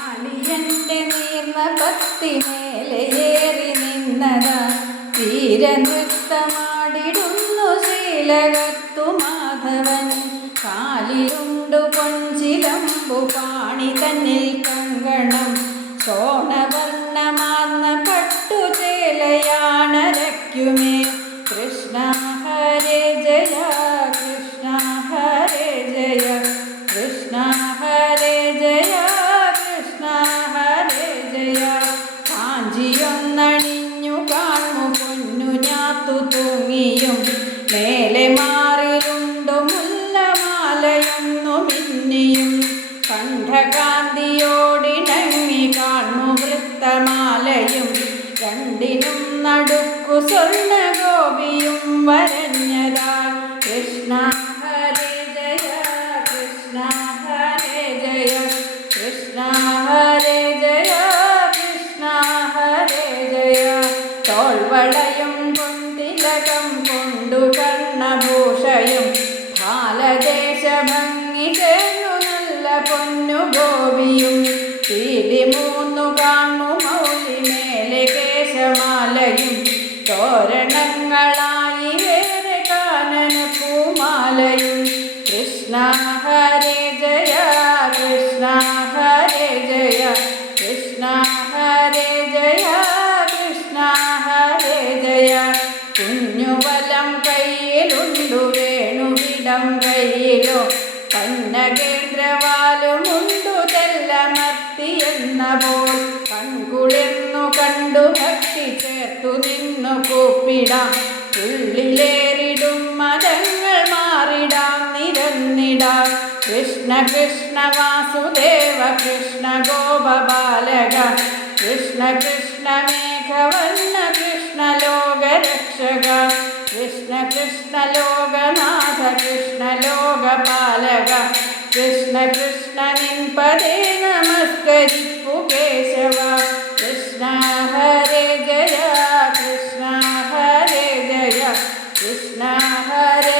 കാളിയന്റെ നീർന്ന ഭക്തിമേലെ ഏറി നിന്നതാ. തീരനൃത്തമാടിടുന്നു മാധവൻ. കാലിലുണ്ടു കൊഞ്ചിലമ്പു പാണി തന്നിൽ കങ്കണം. സോണവർണമാർന്ന പട്ടുചേലയാണരയ്ക്കുമേ തൂങ്ങിയും മേലെ മാറിലുണ്ടു മുല്ലമാലയൊന്നു മിന്നിയും കണ്ഠകാന്തിയോടിണങ്ങി കാണു വൃത്തമാലയും. രണ്ടിനും നടുക്കു സ്വർണ ഗോപിയും വരഞ്ഞതാ. കൃഷ്ണ ഹരേ ജയ കൃഷ്ണ ഹരേ പൊന്തിലകം കൊണ്ടു കർണഭൂഷയും ബാലദേശഭംഗി ചേർന്നു നല്ല പൊന്നു ഗോപിയും. തീരി മൂന്നു കാണു മൗലി മേലെ കേശമാലയും. തോരണങ്ങളായി വേണുവിടം കയ്യിലോ തെല്ല മത്തി എന്ന പോൽ കൺകുളിർന്നു കണ്ടു ഭക്തി ചേർത്തു നിന്നു കൂപ്പിടാം. ഉള്ളിലേറിടും മതങ്ങൾ മാറിടാം നിരന്നിടാം. കൃഷ്ണ കൃഷ്ണ വാസുദേവ കൃഷ്ണ ഗോപബാലക കൃഷ്ണ കൃഷ്ണ മേഘവർണ കൃഷ്ണ ലോകരക്ഷക. കൃഷ്ണ കൃഷ്ണ ലോകനാഥ കൃഷ്ണ ലോകപാലക. കൃഷ്ണ കൃഷ്ണ നിൻപദേ നമസ്കരിപ്പു കേശവ. കൃഷ്ണ ഹരേ ജയ കൃഷ്ണ ഹരേ ജയ. കൃഷ്ണ ഹരേ